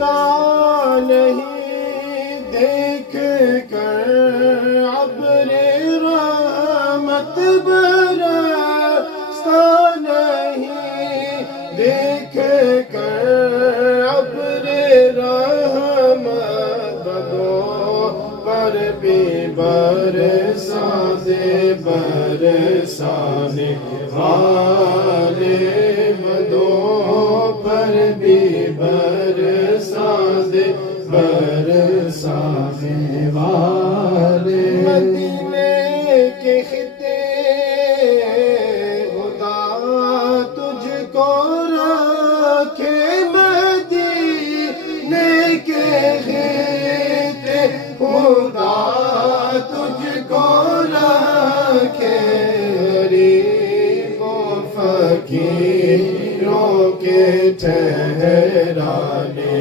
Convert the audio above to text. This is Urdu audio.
نہیں دیکھ کر ابر رحمت برستا نہیں دیکھ کر ابر رحمت بدوں پر بھی برسا دے برسانے والے بدوں پر بھی برسا دے برسانے والے مدینے کے خطے خدا تجھ کو رکھے مدینے کے خطے خدا تجھ کو رکھے غریب و فقیروں کے ٹھہرانے